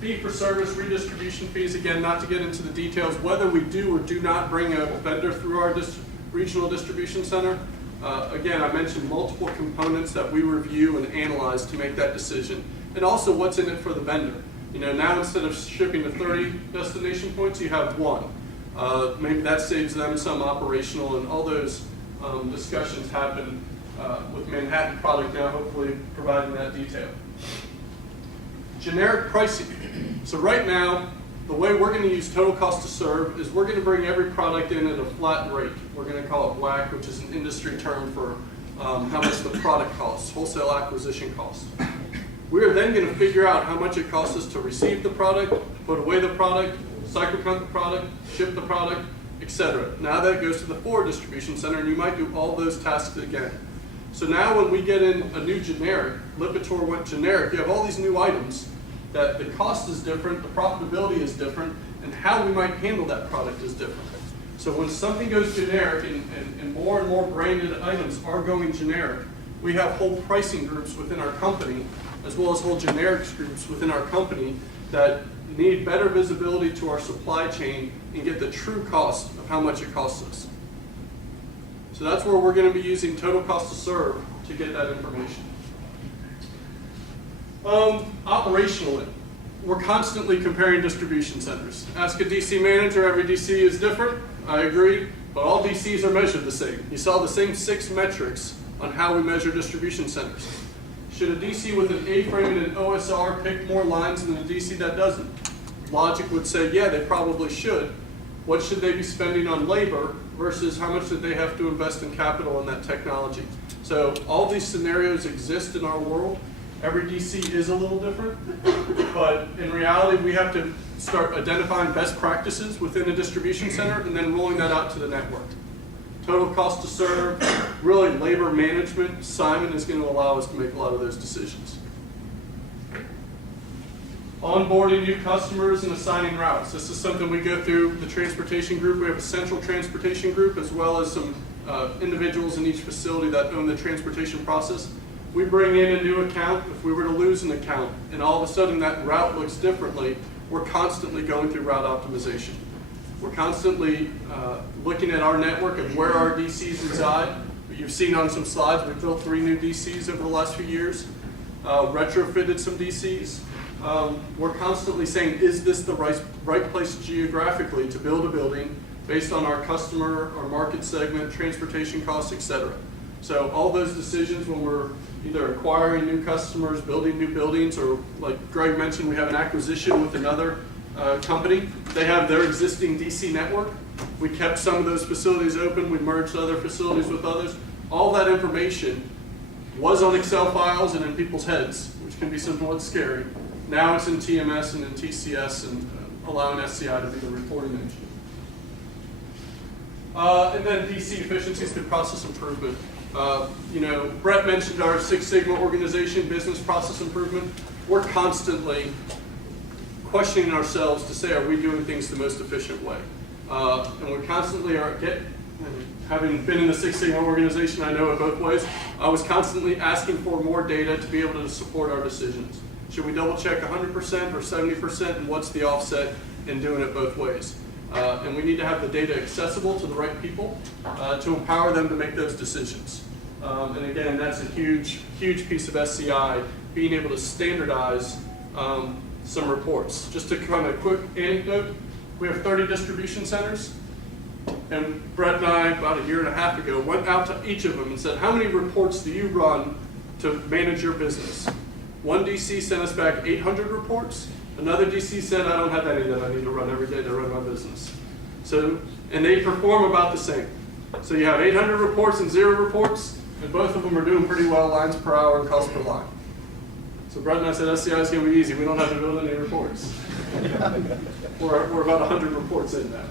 Fee for service, redistribution fees, again, not to get into the details, whether we do or do not bring a vendor through our regional distribution center. Again, I mentioned multiple components that we review and analyze to make that decision. And also what's in it for the vendor. You know, now instead of shipping to 30 destination points, you have one. Maybe that saves them some operational, and all those discussions happen with Manhattan product now, hopefully providing that detail. Generic pricing. So right now, the way we're going to use total cost to serve is we're going to bring every product in at a flat rate. We're going to call it WAC, which is an industry term for how much the product costs, wholesale acquisition cost. We are then going to figure out how much it costs us to receive the product, put away the product, cycle count the product, ship the product, etc. Now that goes to the forward distribution center, and you might do all those tasks again. So now when we get in a new generic, Lipitor went generic, you have all these new items that the cost is different, the profitability is different, and how we might handle that product is different. So when something goes generic and more branded items are going generic, we have whole pricing groups within our company, as well as whole generics groups within our company that need better visibility to our supply chain and get the true cost of how much it costs us. So that's where we're going to be using total cost to serve to get that information. Operationally, we're constantly comparing distribution centers. Ask a DC manager, every DC is different, I agree, but all DCs are measured the same. You saw the same 6 metrics on how we measure distribution centers. Should a DC with an A-frame and an OSR pick more lines than a DC that doesn't? Logic would say, yeah, they probably should. What should they be spending on labor versus how much did they have to invest in capital in that technology? So all these scenarios exist in our world. Every DC is a little different, but in reality, we have to start identifying best practices within a distribution center and then rolling that out to the network. Total cost to serve, really labor management, Simon is going to allow us to make a lot of those decisions. Onboarding new customers and assigning routes. This is something we go through the transportation group. We have a central transportation group as well as some individuals in each facility that own the transportation process. We bring in a new account. If we were to lose an account and all of a sudden that route looks differently, we're constantly going through route optimization. We're constantly looking at our network and where our DCs reside. You've seen on some slides, we've built 3 new DCs over the last few years, retrofitted some DCs. We're constantly saying, is this the right place geographically to build a building based on our customer, our market segment, transportation costs, etc. So all those decisions when we're either acquiring new customers, building new buildings, or like Greg mentioned, we have an acquisition with another company. They have their existing DC network. We kept some of those facilities open. We merged other facilities with others. All that information was on Excel files and in people's heads, which can be somewhat scary. Now it's in TMS and in TCS and allowing SCI to be the reporting engine. And then DC efficiencies through process improvement. You know, Brett mentioned our Six Sigma organization, business process improvement. We're constantly questioning ourselves to say, are we doing things the most efficient way? And we constantly having been in the Six Sigma organization, I know it both ways. I was constantly asking for more data to be able to support our decisions. Should we double check 100% or 70%, and what's the offset in doing it both ways? And we need to have the data accessible to the right people to empower them to make those decisions. And again, that's a huge piece of SCI, being able to standardize some reports. Just to kind of quick anecdote, we have 30 distribution centers, and Brett and I, about a year and a half ago, went out to each of them and said, how many reports do you run to manage your business? One DC sent us back 800 reports. Another DC said, I don't have any that I need to run every day to run my business. So, and they perform about the same. So you have 800 reports and 0 reports, and both of them are doing pretty well, lines per hour and cost per line. So Brett and I said, SCI is going to be easy. We don't have to build any reports. We're about 100 reports in now.